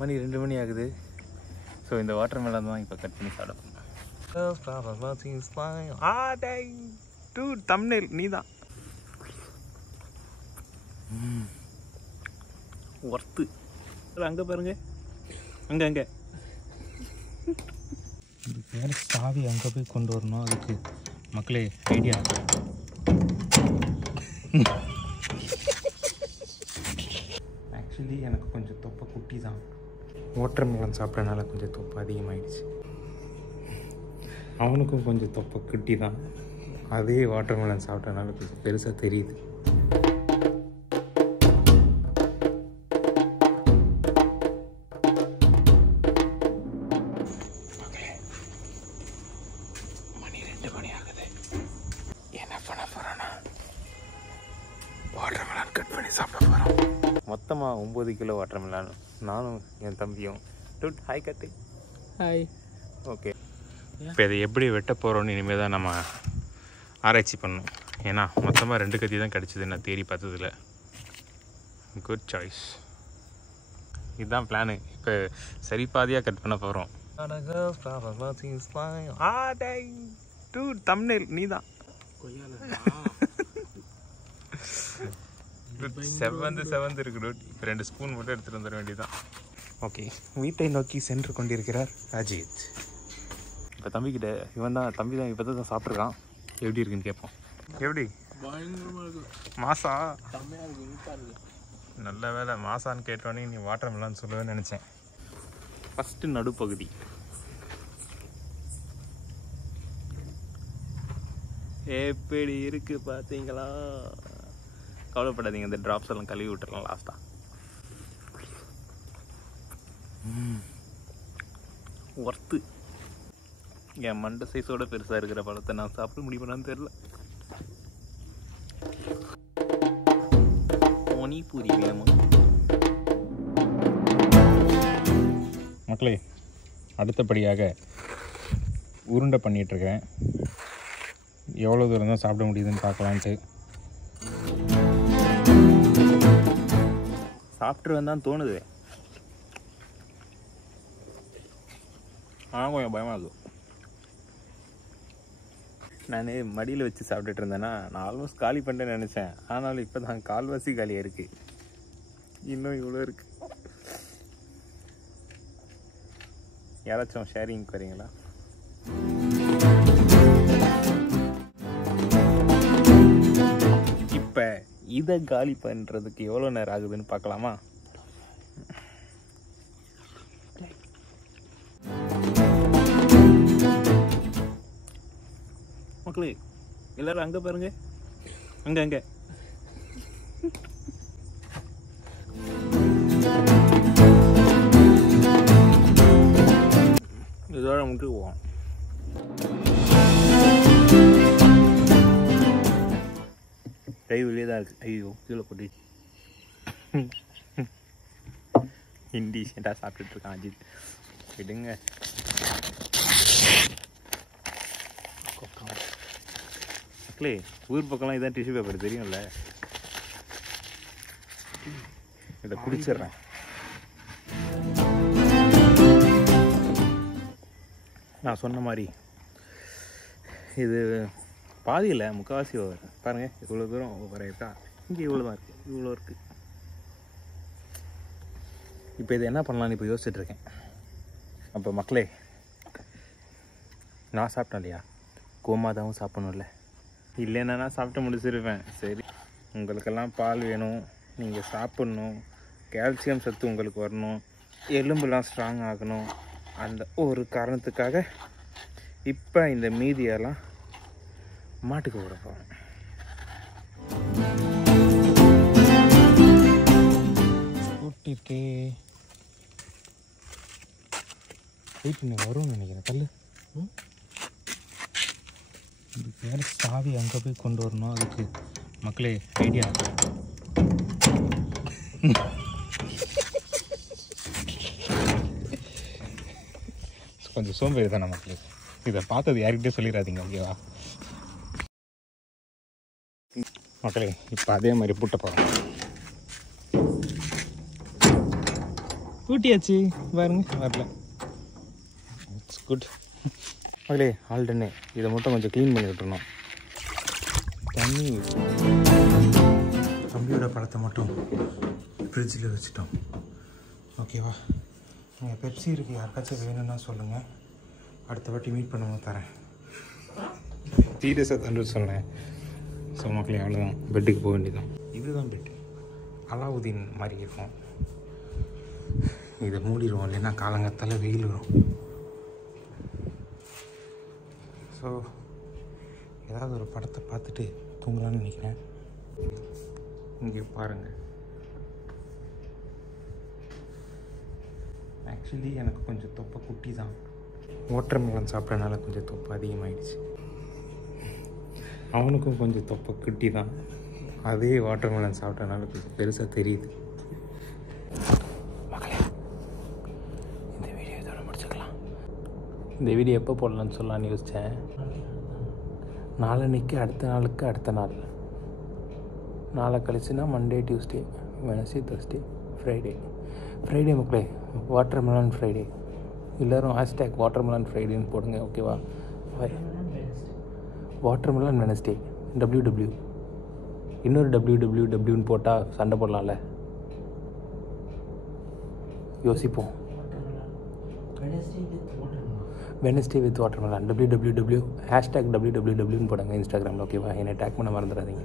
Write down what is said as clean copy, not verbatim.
மணி 2 மணி ஆகுது. ஸோ இந்த water melon தான் இப்போ கட் பண்ணி சாப்பிட போகிறேன். தம்ப்நெயில் நீ தான் ஒர்த்து. அங்கே பாருங்க, அங்கே அங்கே வேறு சாவி அங்கே போய் கொண்டு வரணும். அதுக்கு மக்களே ஐடியா. ஆக்சுவலி எனக்கு கொஞ்சம் தொப்பை குட்டி தான். வாட்டர் மெலன் சாப்பிட்றதுனால கொஞ்சம் தொப்பை அதிகமாகிடுச்சு. அவனுக்கும் கொஞ்சம் தொப்பை குட்டி தான். அதே வாட்டர் மெலன் சாப்பிட்றதுனால கொஞ்சம் பெருசாக தெரியுது. மணி 2 மணி ஆகுது. என்ன பண்ண போகிறோன்னா வாட்டர் மெலன் கட் பண்ணி சாப்பிட போகிறோம். மொத்தமாக 9 கிலோ வாட்டர் மெலன். நானும் என் தம்பியும். டூட் ஹாய் கட்டு. ஹாய். ஓகே, இப்போ இதை எப்படி வெட்ட போகிறோன்னு இனிமேல் தான் நம்ம ஆராய்ச்சி பண்ணணும். ஏன்னா மொத்தமாக 2 கத்தி தான் கிடச்சிது நான் தேடி பார்த்ததில்ல. Good choice. இதுதான் பிளானு. இப்போ சரி பாதியாக கட் பண்ண போகிறோம். தம்ப்நெயில் நீ தான் செவந்து இருக்கு டூட். இப்போ 2 ஸ்பூன் மட்டும் எடுத்துகிட்டு வந்துட வேண்டியதுதான். ஓகே, வீட்டை நோக்கி சென்று கொண்டிருக்கிறார் அஜித். இப்போ தம்பிக்கிட்ட தம்பி தான் இப்போ தான் சாப்பிட்ருக்கான். எப்படி இருக்குன்னு கேட்போம். எப்படி மாசா? நல்ல வேலை மாசான்னு கேட்டோன்னே நீ வாட்டர் மெலன் சொல்லுவேன்னு நினச்சேன். ஃபஸ்ட்டு நடுப்பகுதி. எப்படி இருக்கு பார்த்தீங்களா? கவலைப்படாதீங்க, இந்த ட்ராப்ஸ் எல்லாம் கழுவி விட்டுறலாம் லாஸ்ட்டாக. ஒர்த்து. என் மண்டை சைஸோட பெருசாக இருக்கிற பழத்தை நான் சாப்பிட முடியுமான்னு தெரில. பூரி வேணுமா மக்களே? அடுத்தபடியாக உருண்டை பண்ணிகிட்ருக்கேன். எவ்வளோ தூரம் தான் சாப்பிட முடியுதுன்னு பார்க்கலான்ட்டு. சாப்பிட்ருவேன் தான் தோணுது. ஆனால் கொஞ்சம் பயமாக இருக்கும். நான் மடியில் வச்சு சாப்பிட்டுட்டு இருந்தேன்னா நான் ஆல்மோஸ்ட் காலி பண்ணிட்டேன்னு நினச்சேன். ஆனாலும் இப்போ தான் கால்வாசி காலியாக இருக்குது. இன்னும் இவ்வளோ இருக்குது. யாராச்சும் ஷேரிங்க்கு வரீங்களா? இப்போ இதை காலி பண்ணுறதுக்கு எவ்வளோ நேரம் ஆகுதுன்னு பார்க்கலாமா? மக்களே எல்லாரும் அங்கே பாருங்க, அங்கே அங்கே இதோட முட்டுக்குவோம். கை வெளியே தான் இருக்குது. ஐயோ கீழே போட்டு இன்டீசெண்டாக சாப்பிட்டுட்டு இருக்கான் அஜித். விடுங்க. மக்களே ஊர் பக்கம்லாம் இதான் டிஷ்யூ பேப்பர் தெரியும்ல. இதை குடிச்சிட்றேன். நான் சொன்ன மாதிரி இது பாதியில் முக்கால்வாசி வரும். பாருங்கள் இவ்வளோ தூரம் வரையட்டா. இங்கே இவ்வளோ தான் இருக்குது, இவ்வளோ இருக்குது. இப்போ இது என்ன பண்ணலான்னு இப்போ யோசிச்சுட்ருக்கேன். அப்போ மக்களே நான் சாப்பிட்டேன் இல்லையா, கோமாதாவும் சாப்பிடணும்ல. இல்லைன்னா நான் சாப்பிட்டு முடிச்சிருப்பேன். சரி, உங்களுக்கெல்லாம் பால் வேணும், நீங்கள் சாப்பிட்ணும், கால்சியம் சத்து உங்களுக்கு வரணும், எலும்புலாம் ஸ்ட்ராங் ஆகணும். அந்த ஒரு காரணத்துக்காக இப்போ இந்த மீதியெல்லாம் மாட்டுக்கு விட போகிறோம். கூட்டிருக்கே வெயிட் பண்ணி வரும்னு நினைக்கிறேன். கல் வேறு சாவி அங்கே போய் கொண்டு வரணும். அதுக்கு மக்களே ஐடியா. கொஞ்சம் சோம்பேறி தானே மக்களே. இதை பார்த்தது யார்கிட்டயும் சொல்லிடாதீங்க, ஓகேவா மக்களே? இப்போ அதே மாதிரி பூட்ட போகிறோம். ஊட்டியாச்சு பாருங்க வரல. It's good. மகளே ஆல்டனே இதை மட்டும் கொஞ்சம் க்ளீன் பண்ணி விட்டுருணும். தண்ணி தம்பியோட பழத்தை மட்டும் ஃப்ரிட்ஜில் வச்சுட்டோம். ஓகேவா? நீங்கள் பெப்சி இருக்குது, யாருக்காச்சும் வேணும்னா சொல்லுங்கள், அடுத்த வாட்டி மீட் பண்ணும்போது தரேன். சீரியஸாக தண்டு சொன்னேன். ஸோ மக்களே அவ்வளோதான், பெட்டுக்கு போக வேண்டியதான். இதுதான் பெட்டு. அலாவுதீன் மாதிரி இருக்கும். இதை மூடிடுவோம், இல்லைன்னா காலங்கத்தால் வெயில் வரும். ஸோ ஏதாவது ஒரு படத்தை பார்த்துட்டு தூங்கலான்னு நினைக்கிறேன். இங்கே பாருங்கள், ஆக்சுவலி எனக்கு கொஞ்சம் தொப்பை குட்டி தான். வாட்டர் மெலன் சாப்பிட்றதுனால கொஞ்சம் தொப்பை அதிகமாகிடுச்சு. அவனுக்கும் கொஞ்சம் தொப்பை குட்டி தான். அதே வாட்டர் மெலன் சாப்பிட்றதுனால கொஞ்சம் பெருசாக தெரியுது. மக்களே இந்த வீடியோ இதோட முடிச்சுக்கலாம். இந்த வீடியோ எப்போ போடலான்னு சொல்லலான்னு யோசித்தேன். நாளைக்கு அடுத்த நாளுக்கு அடுத்த நாள். நாளை கழிச்சுன்னா Monday, Tuesday, Wednesday, Thursday, Friday. Friday மக்களே வாட்டர் மெலன் ஃப்ரைடே. எல்லோரும் ஹேஷ்டேக் வாட்டர் மெலன் ஃப்ரைடேன்னு போடுங்க. ஓகேவா? Watermelon Wednesday WW. இன்னொரு WWWன்னு போட்டால் சண்டை போடலாம்ல. யோசிப்போம். Wednesday with watermelon WWW #WWWன்னு போடுங்க இன்ஸ்டாகிராமில். ஓகேவா? என்னை டேக் பண்ண மறந்துடாதீங்க.